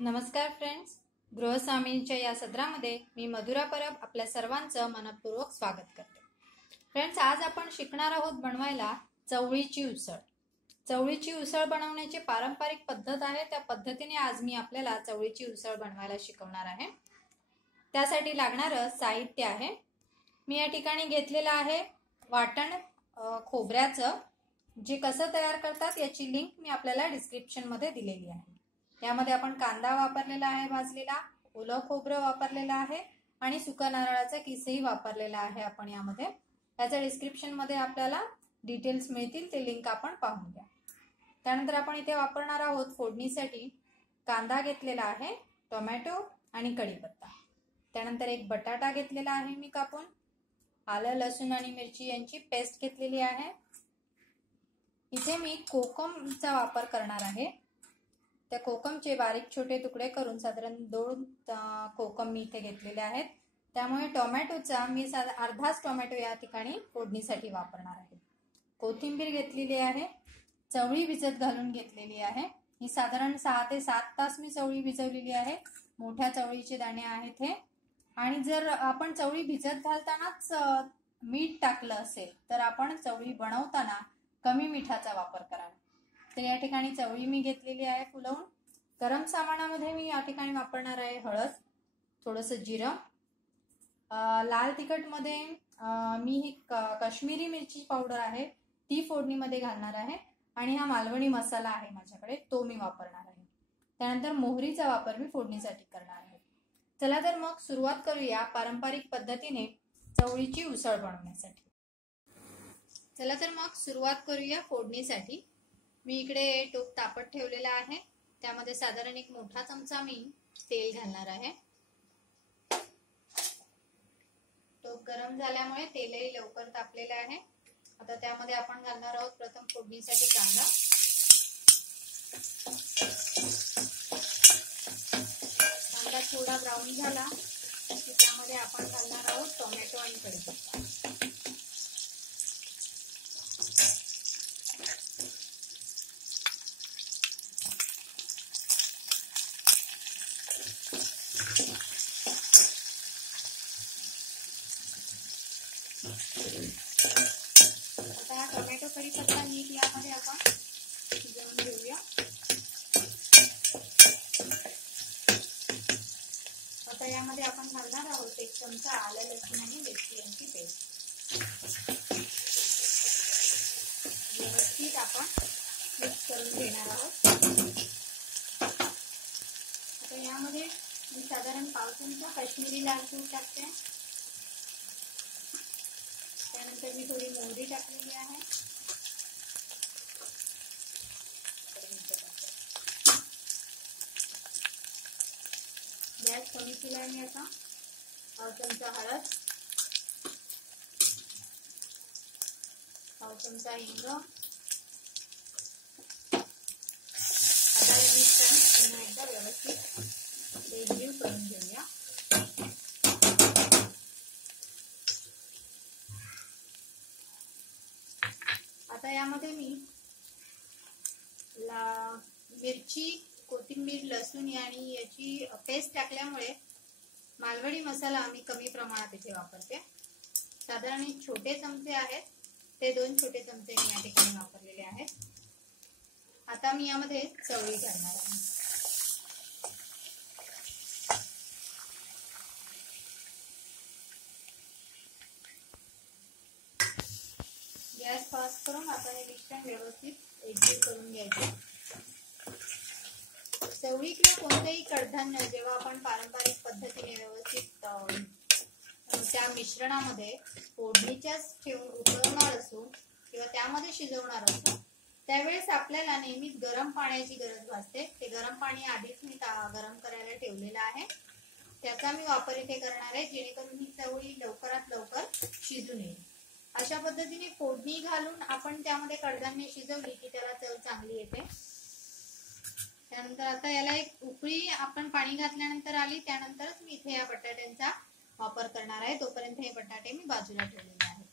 नमस्कार फ्रेंड्स, गृहस्वामींच्या या सत्रामध्ये मी मधुरा परब आपल्या सर्वांचं मनपूर्वक स्वागत करते। फ्रेंड्स, आज आपण शिकणार आहोत बनवायला चवळीची उसळ। चवळीची उसळ बनवण्याची पारंपरिक पद्धत आहे, त्या पद्धतीने आज मी आपल्याला चवळीची उसळ बनवायला शिकवणार आहे। त्यासाठी लागणारं साहित्य आहे, मी या ठिकाणी घेतलेलं आहे वाटण खोबऱ्याचं। जे कसं तयार करतात याची लिंक मी आपल्याला डिस्क्रिप्शन मध्ये दिलेली आहे। यामध्ये आपण कांदा वापरलेला आहे भाजलेला, ओलं खोबरं वापरलेलं आहे आणि सुका नारळाचा किसही वापरलेला आहे आपण यामध्ये। याच्या डिस्क्रिप्शन मध्ये आपल्याला डिटेल्स मिळतील, ते लिंक आपण पाहून घ्या। त्यानंतर आपण इथे वापरणार आहोत फोडणीसाठी कांदा घेतलेला आहे, टोमॅटो आणि कढीपत्ता। त्यानंतर एक बटाटा घेतलेला आहे मी कापून, आलं लसूण आणि मिरची यांची पेस्ट घेतलेली आहे। इथे मी कोकमचा वापर करणार आहे, त्या कोकमचे बारीक छोटे तुकडे करून साधारण 2 कोकम मी इथे घेतलेले आहेत। त्यामुळे टोमॅटोचा मी अर्धाच टोमॅटो या ठिकाणी फोडणीसाठी वापरणार आहे। कोथिंबीर घेतलेली आहे, चवळी भिजत घालून घेतलेली आहे। ही साधारण 6 ते 7 तास मी चवळी भिजवलेली आहे। मोठ्या चवळीचे दाणे आहेत हे। आणि जर आपण चवळी भिजत घालतानाच मीठ टाकलं असेल तर आपण चवळी बनवताना कमी मिठाचा वापर करावा। तर या ठिकाणी चवळी मी घेतलेली आहे फुलवून। गरम सामानामध्ये मी या ठिकाणी वापरणार आहे हळद, थोडंसं जिरं, लाल तिखट मध्ये मी ही काश्मीरी मिरची पावडर आहे ती फोडणीमध्ये घालणार आहे आणि हा मालवणी मसाला आहे माझ्याकडे, तो मी वापरणार आहे। त्यानंतर मोहरीचा वापर मी फोडणीसाठी करणार आहे। चला तर मग सुरुवात करूया पारंपरिक पद्धतीने चवळीची उसळ बनवण्यासाठी। चला तर मग सुरुवात करूया फोडणीसाठी। मी इकडे टोप तापत ठेवलेला आहे, त्यामध्ये साधारण एक मोठा चमचा मी तेल घालणार आहे। टोप गरम झाल्यामुळे तेलही लवकर तापलेले आहे। आता त्यामध्ये आपण घालणार आहोत प्रथम फोडणीसाठी कांदा। कांदा थोडा ब्राऊन झाला की त्यामध्ये आपण घालणार आहोत टोमॅटो आणि कढीपत्ता। आता हा टोमॅटो कढीपत्ता नीट यामध्ये आपण शिजवून घेऊया। आता यामध्ये आपण घालणार आहोत 1 चमचा आलं लसूण आणि मिरची यांची पेस्ट। व्यवस्थित आपण मिक्स करून घेणार आहोत। आता यामध्ये मी साधारण 1/2 चमचा काश्मीरी लाल तीळ टाकते। त्यानंतर मी थोडी मोहरी टाकलेली आहे। गॅस कमी केला आहे मी आता। 1/2 चमचा हळद, 1/2 चमचा हिंग। आता हे मिश्रण पुन्हा एकदा व्यवस्थित एकजीव करून घेऊया। आता यामध्ये मी मिरची, कोथिंबीर, लसूण आणि याची पेस्ट टाकल्यामुळे मालवणी मसाला मी कमी प्रमाणात इथे वापरते। साधारण छोटे चमचे आहेत, ते 2 छोटे चमचे मी या ठिकाणी वापरलेले आहेत। आता मी यामध्ये चवळी घालणार आहे। गॅस फास्ट करून आता हे मिश्रण व्यवस्थित एकजीव करून घ्यायचे। चवळी किंवा कोणतेही कडधान्य जेव्हा आपण पारंपरिक पद्धतीने व्यवस्थित त्या मिश्रणामध्ये फोडणीच्याच ठेवून उकळवणार असू किंवा त्यामध्ये शिजवणार असू, त्यावेळेस आपल्याला नेहमीच गरम पाण्याची गरज भासते। ते गरम पाणी आधीच मी गरम करायला ठेवलेलं आहे, त्याचा मी वापर इथे करणार आहे, जेणेकरून ही चवळी लवकरात लवकर शिजून येईल। अशा पद्धतीने फोडणी घालून आपण त्यामध्ये कडधान्य शिजवली की त्याला चव चांगली येते। त्यानंतर आता याला एक उकळी आपण पाणी घातल्यानंतर आली, त्यानंतरच मी इथे या बटाट्यांचा वापर करणार आहे। तोपर्यंत हे बटाटे मी बाजूला ठेवलेले आहेत।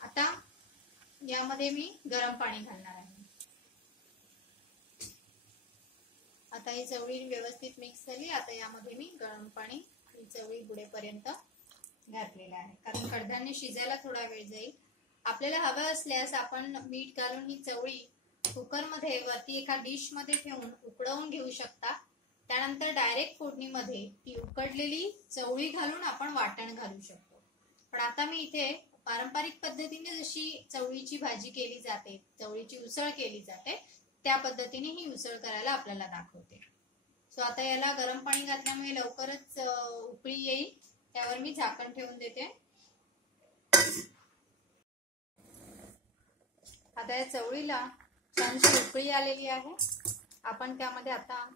आता यामध्ये मी गरम पाणी घालणार आहे। आता ही चवळी व्यवस्थित मिक्स झाली. आता यामध्ये मी गरम पाणी ही चवळी बुडेपर्यंत घातलेलं आहे, कारण कडधान्य शिजायला थोडा वेळ जाईल. आपल्याला हवं असल्यास आपण मीठ घालून ही चवळी कुकरमध्ये वरती एका डिश मध्ये ठेवून उकडवून घेऊ शकता. त्यानंतर डायरेक्ट फोडणीमध्ये ती उकडलेली चवळी घालून आपण वाटण घालू शकतो. पण आता मी इथे पारंपरिक पद्धतीने जशी चवळीची भाजी केली जाते, चवळीची उसळ केली जाते, त्या पद्धतीने ही उसळ करायला आपल्याला दाखवते. सो आता याला गरम पाणी घातल्यामुळे लवकरच उकळी येईल. त्यावर मी झाकण ठेवून देते. आता या चवळीला छानशी उकळी आलेली आहे. आपण त्यामध्ये आता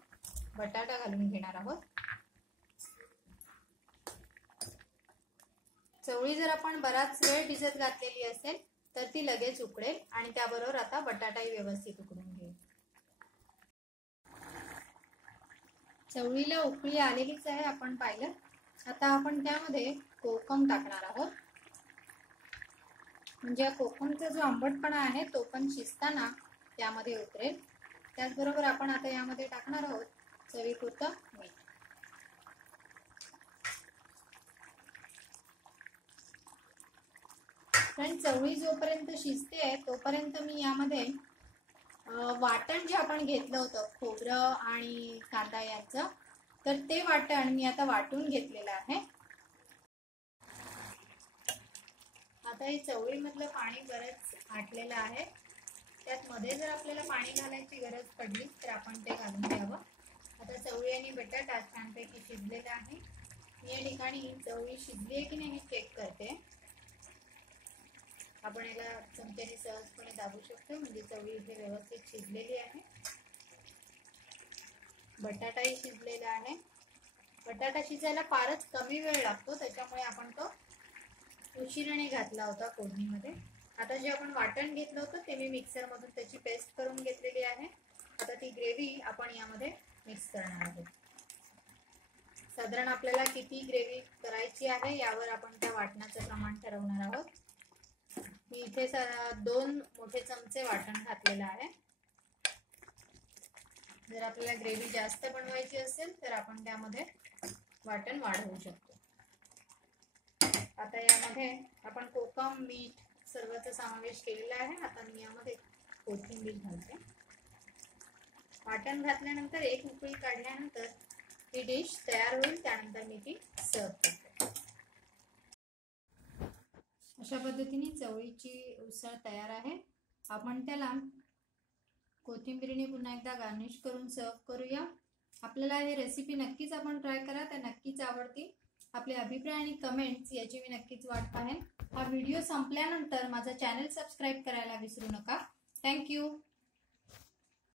बटाटा घालून घेणार आहोत. चवळी जर आपण बराच वेळ भिजत घातलेली असेल तर ती लगेच उकळेल आणि त्याबरोबर आता बटाटाही व्यवस्थित उकडून घेईल. चवळीला उकळी आलेलीच आहे, आपण पाहिलं. आता आपण त्यामध्ये कोकम टाकणार आहोत, म्हणजे कोकमचा जो आंबटपणा आहे तो पण शिजताना त्यामध्ये उतरेल. त्याचबरोबर आपण आता यामध्ये टाकणार आहोत चवीपुरतं मीठ. फ्रेंड्स, चवळी जोपर्यंत शिजते तोपर्यंत मी यामध्ये वाटण जे आपण घेतलं होतं खोबरं आणि कांदा यांचं, तर ते वाटण मी आता वाटून घेतलेलं आहे. आता हे चवळी मधलं पाणी बरंच आटलेलं आहे. त्यात मध्ये जर आपल्याला पाणी घालायची गरज पडली तर आपण ते घालून घ्यावं. आता चवळी आणि बटाटा छानपैकी शिजलेला आहे. मी या ठिकाणी चवळी शिजली आहे की नाही हे चेक करते. आपण याला चमच्याने सहजपणे दाबू शकतो, म्हणजे चवळी इथे व्यवस्थित शिजलेली आहे. बटाटाही शिजलेला आहे. बटाटा शिजायला फारच कमी वेळ लागतो, त्याच्यामुळे आपण तो उशिराने घातला होता फोडणीमध्ये. आता जे आपण वाटण घेतलं होतं ते मी मिक्सर मधून त्याची पेस्ट करून घेतलेली आहे. आता ती ग्रेव्ही आपण यामध्ये मिक्स करणार आहोत. साधारण आपल्याला किती ग्रेव्ही करायची आहे यावर आपण त्या वाटणाचं प्रमाण ठरवणार आहोत. मी इथे 2 मोठे चमचे वाटण घातलेलं आहे. जर आपल्याला ग्रेव्ही जास्त बनवायची असेल तर आपण त्यामध्ये वाटण वाढवू शकतो. आता यामध्ये आपण कोकम, मीठ सर्वचा समावेश केलेला आहे. आता मी यामध्ये कोथिंबीर घालते. वाटण घातल्यानंतर एक उकळी काढल्यानंतर ही डिश तयार होईल. त्यानंतर मी ती सर्व करते. अशा पद्धतीने चवळीची उसळ तयार आहे. आपण त्याला कोथिंबीरीने पुन्हा एकदा गार्निश करून सर्व करूया. आपल्याला ही रेसिपी नक्कीच आपण ट्राय करा, त्या नक्कीच आवडतील. आपले अभिप्राय आणि कमेंट्स याची मी नक्कीच वाट पाहेन. हा व्हिडिओ संपल्यानंतर माझा चॅनल सबस्क्राईब करायला विसरू नका. थँक्यू.